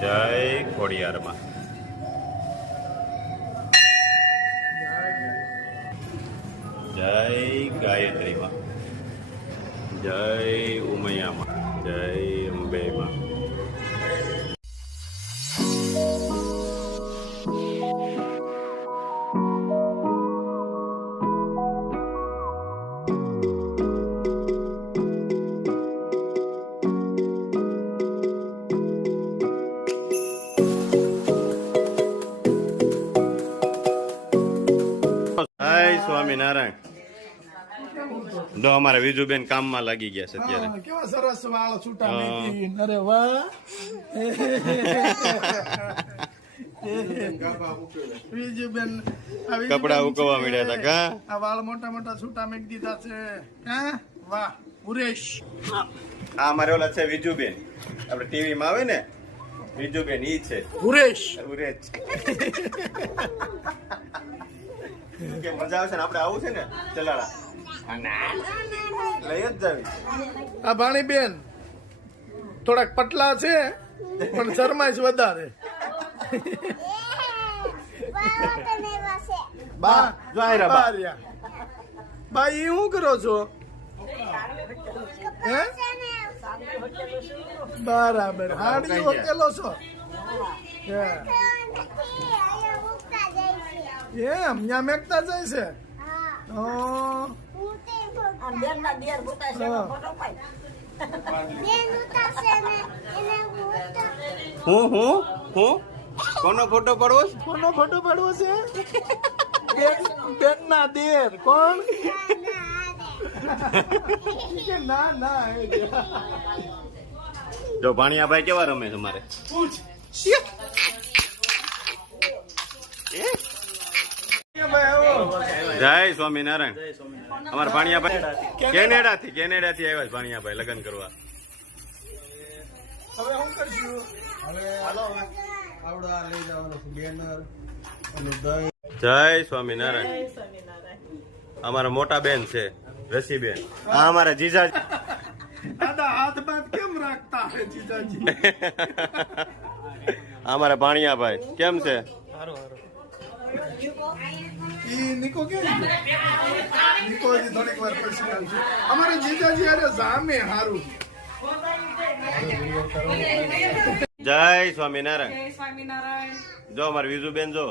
જય ખોડિયારમાં. જય ગાયત્રીમાં. જય ઉમૈયામાં. જય અંબેમાં. સ્વામિનારાયણ. જો અમારા વિજુબેન કામમાં લાગી ગયા છે અત્યારે. કેવો સરસ વાળ છૂટા હા. અરે વાહ. કપડા ઉકવા. મળ્યા હતા કા? આ વાળ મોટા મોટા છૂટા મેક દીધા છે. હા? વાહ ઉરેશ. આ અમારે ઓલા છે વિજુબેન. આપણે ટીવી માં આવે ને વિજુબેન ઈ છે. ઉરેશ. ઉરેજ કે મજા આવશે ને? આપણે આવું છે ને ચલાડા લઈ જ જાવી. આ ભાણીબેન થોડાક પટલા છે પણ શરમાઈશ વધારે. બા જો આયરા બા. બા રહ્યા. બા ઈ શું કરો છો? હે? બરાબર. હાડી ઓકેલો છો? હે. એમ ત્યાં મેકતા જાય છે? હા. હું. હું હું કોનો ફોટો પડવો છે? કોનો ફોટો પાડવો છે? બેન બેન ના દેર કોણ ના ના જે. જો ભાણિયાભાઈ કેવા રમે તમારે ભાઈ જય સ્વામિનારાયણ. અમારા ભાણિયાભાઈ કેનેડા થી કેનેડા થી આવ્યા ભાણિયાભાઈ લગ્ન કરવા. હવે શું કરશું? આવડા લઈ જવાનું બેનર અને દહીં. જય સ્વામિનારાયણ. અમારા મોટા બેન છે રસીબેન. આ અમારા જીજા દાદા હાથ બાદ કેમ રાખતા હે જીજાજી? અમારા ભાણિયાભાઈ કેમ છે? ઈ નિકો કે નિકો હજી થોડીક વાર પછી આવશે. અમારે જીજાજી અરે સામે હારું. જય સ્વામિનારાયણ. જય સ્વામિનારાયણ. જો અમારે વિજુબેન જો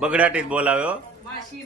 બગડાટી જ બોલાવ્યો. માસી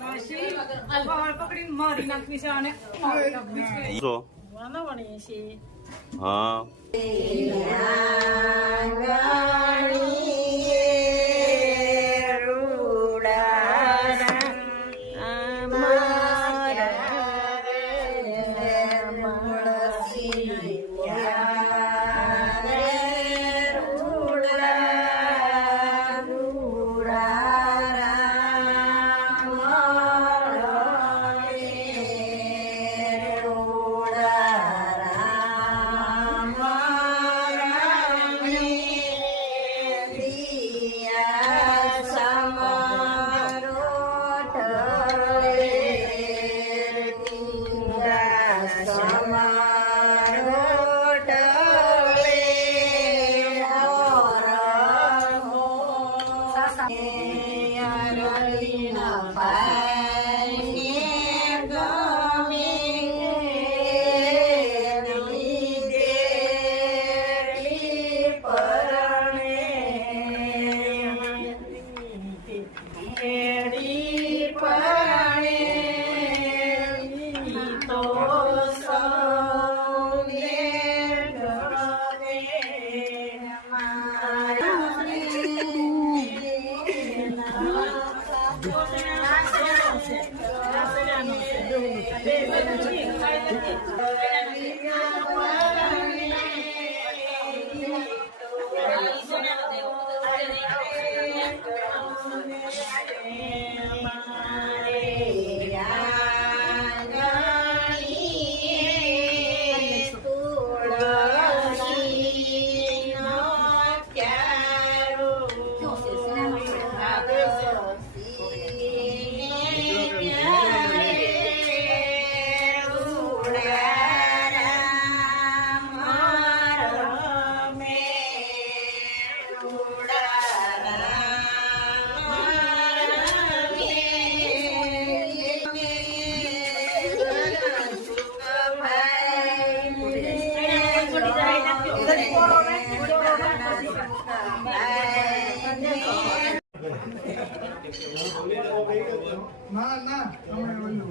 నా నా వాళ్ళు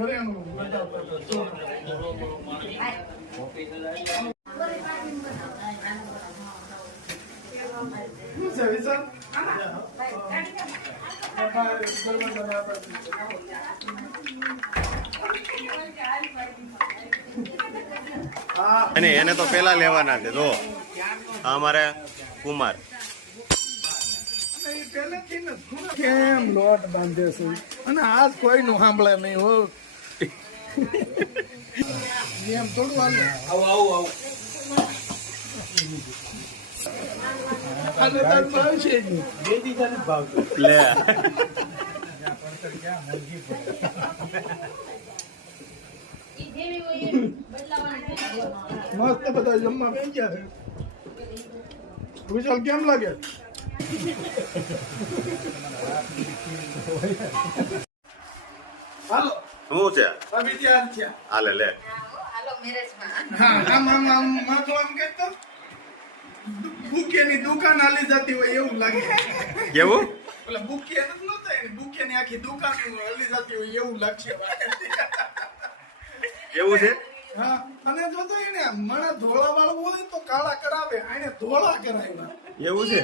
ఒరే అమ్మ વિશાલ? અને એને તો પેલા લેવાના છે જો અમારે કુમાર. ને કેમ લોટ બાંધે છે? અને આજ કોઈનું સાંભળે નહીં હો. એમ થોડું આવું આવું આવું. અને તાર ભાવશે જ બે દીધા ને ભાવ લે. મસ્ત બધા જમવા બેસી ગયા છે. વિશાલ કેમ લાગે? હાલો. શું છે? ભાભી છે. હાલે લે. હા આમ આમ આમ માથું આમ કહેતો બુકેની દુકાન હાલી જતી હોય એવું લાગે. કેવું એટલે બુકે નથી નહોતા એની બુકેની આખી દુકાન હાલી જતી હોય એવું લાગશે કેવું છે? હા અને જો તો એને મને ધોળા વાળું હોય તો કાળા કરાવે આને ધોળા કરાવ્યા. એવું છે?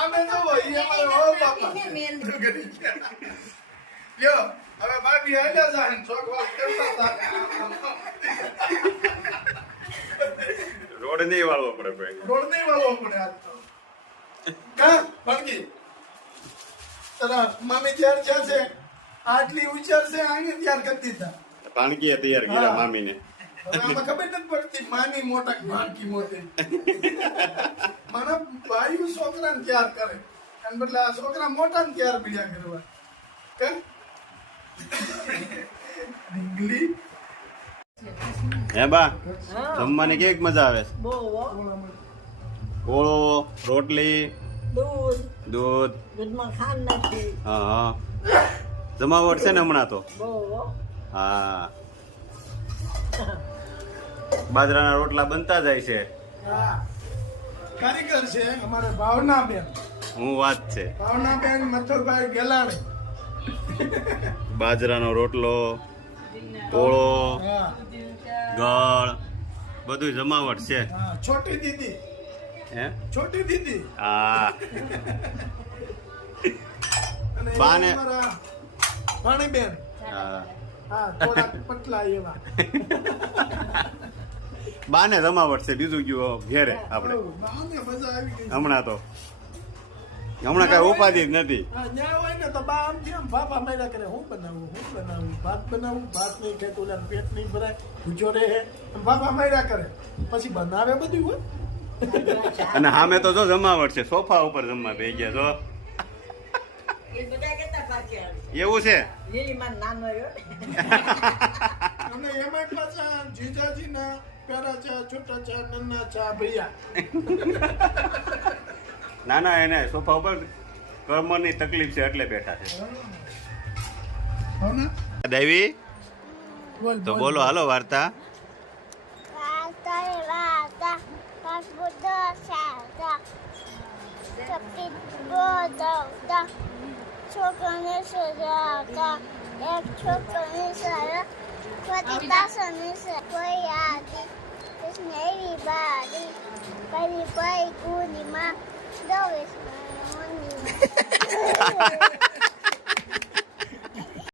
અમે તો ઈ અમારે બાપા. લ્યો હવે બાકી હાલ્યા જાય શોખ વાત કરતા હતા. રોડ નહીં વાળવો પડે ભાઈ. રોડ નહીં વાળવો પડે આજ કા? ભણકી તારા મામી ત્યાર જ્યાં છે. આટલી ઉચાર છે આને ત્યાર કરી દીધા. પાણકીએ તૈયાર કર્યા. મામીને. આમાં ખબર નથી પડતી માની મોટા ભાણકી મોટી. મને ભાઈ છોકરાને ત્યાર કરે. અને બદલે આ છોકરા મોટા ને ત્યાર બીજા કરવા. કે? હે બા? જમવાની કેવી મજા આવે છે? ઓળો રોટલી દૂધ. હા હા. જમાવટ છે ને હમણાં તો? હા. બાજરાના રોટલા બનતા જાય છે. કારીગર છે અમારે ભાવના બેન. હું વાત છે. ભાવના બેન મથુરભાઈ ગેલાણી. બાજરાનો રોટલો ઓળો ગળ બધું જમાવટ છે. છોટી દીદી. હે? છોટી દીદી. હા. બાને- પાણી બેન હા. પતલા એવા. બાને જમાવટ છે બીજું ગયું ઘેરે આપણે. હમણાં તો. હમણાં કઈ ઉપાધિ જ નથી. હા હોય ને તો બા આમ જેમ ફાફા માર્યા કરે. હું બનાવું હું બનાવું ભાત બનાવું ભાત નહીં ખેતું પેટ નહીં ભરાય ભૂજો રહે. ફાફા માર્યા કરે. પછી બનાવે બધું હોય અને સામે તો જો જમાવટ છે સોફા ઉપર જમવા બે ગયા જો. એવું છે? અને એમાં પાછા જીજાજીના પ્યારા ચા છોટા ચા નન્ના ચા ભૈયા ના ના એને સોફા ઉપર કર્મની તકલીફ છે એટલે બેઠા છે દેવી બોલ તો બોલ. હાલો વાર્તા Rata, rata, pas budo sada. Sakit bodo da. Çokanı sırada. Ek çokanı sarı. Patitasını koyadi. This No, it's my money.